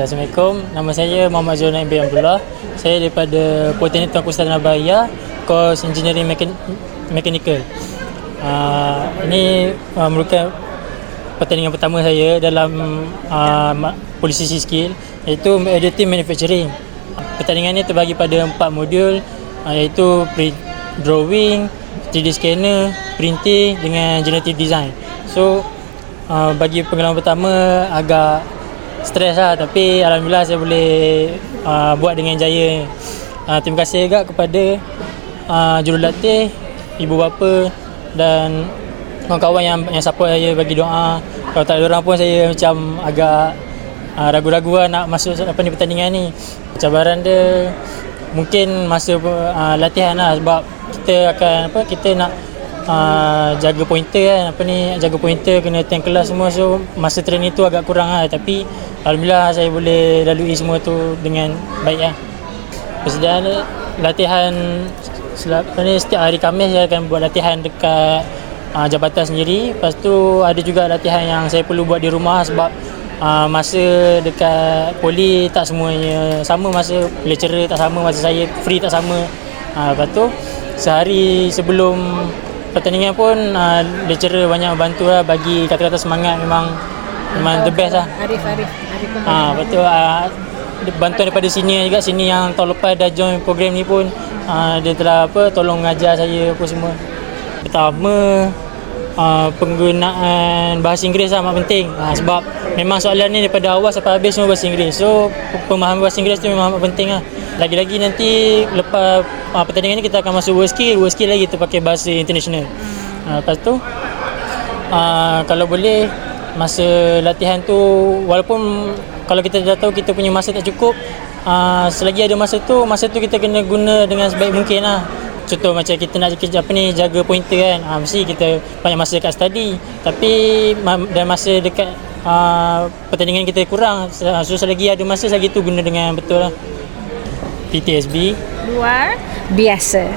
Assalamualaikum, nama saya Muhammad Zul Naim bin Abdullah. Saya daripada Politeknik Tuanku Sultan Abahiyah, Course Engineering Mechanical. Ini merupakan pertandingan pertama saya dalam Polisi Skill, iaitu Additive Manufacturing. Pertandingan ini terbagi pada 4 modul, iaitu drawing, 3D scanner, printing dengan generative design. So, bagi pengalaman pertama agak stres lah, tapi alhamdulillah saya boleh buat dengan jaya. Terima kasih juga kepada jurulatih, ibu bapa dan kawan-kawan yang support saya, bagi doa. Kalau tak ada orang pun saya macam agak ragu-ragu lah nak masuk pertandingan ni. Cabaran dia mungkin masa latihan lah, sebab kita nak jaga pointer kan, jaga pointer, kena attend kelas semua, so masa training tu agak kurang lah, tapi alhamdulillah saya boleh lalui semua tu dengan baik lah. Persediaan latihan setiap hari Khamis saya akan buat latihan dekat jabatan sendiri. Lepas tu ada juga latihan yang saya perlu buat di rumah, sebab masa dekat poli tak semuanya sama, masa lecturer tak sama, masa saya free tak sama. Lepas tu sehari sebelum pertandingan pun lecturer banyak bantu lah, bagi kata-kata semangat. Memang the best lah. Arif betul. Bantuan daripada senior juga, senior yang tahun lepas dah join program ni pun dia telah tolong mengajar saya apa semua. Pertama, penggunaan bahasa Inggeris lah amat penting, sebab memang soalan ni daripada awal sampai habis semua bahasa Inggeris. So pemahaman bahasa Inggeris tu memang amat penting lah. Lagi-lagi nanti lepas pertandingan ni kita akan masuk world skill lagi kita pakai bahasa international. Lepas tu kalau boleh masa latihan tu, walaupun kalau kita dah tahu kita punya masa tak cukup, selagi ada masa tu kita kena guna dengan sebaik mungkin lah. Contoh macam kita nak jaga pointer kan, mesti kita banyak masa dekat study, tapi dan masa dekat pertandingan kita kurang, so selagi ada masa selagi tu guna dengan betul lah. PTSB luar biasa.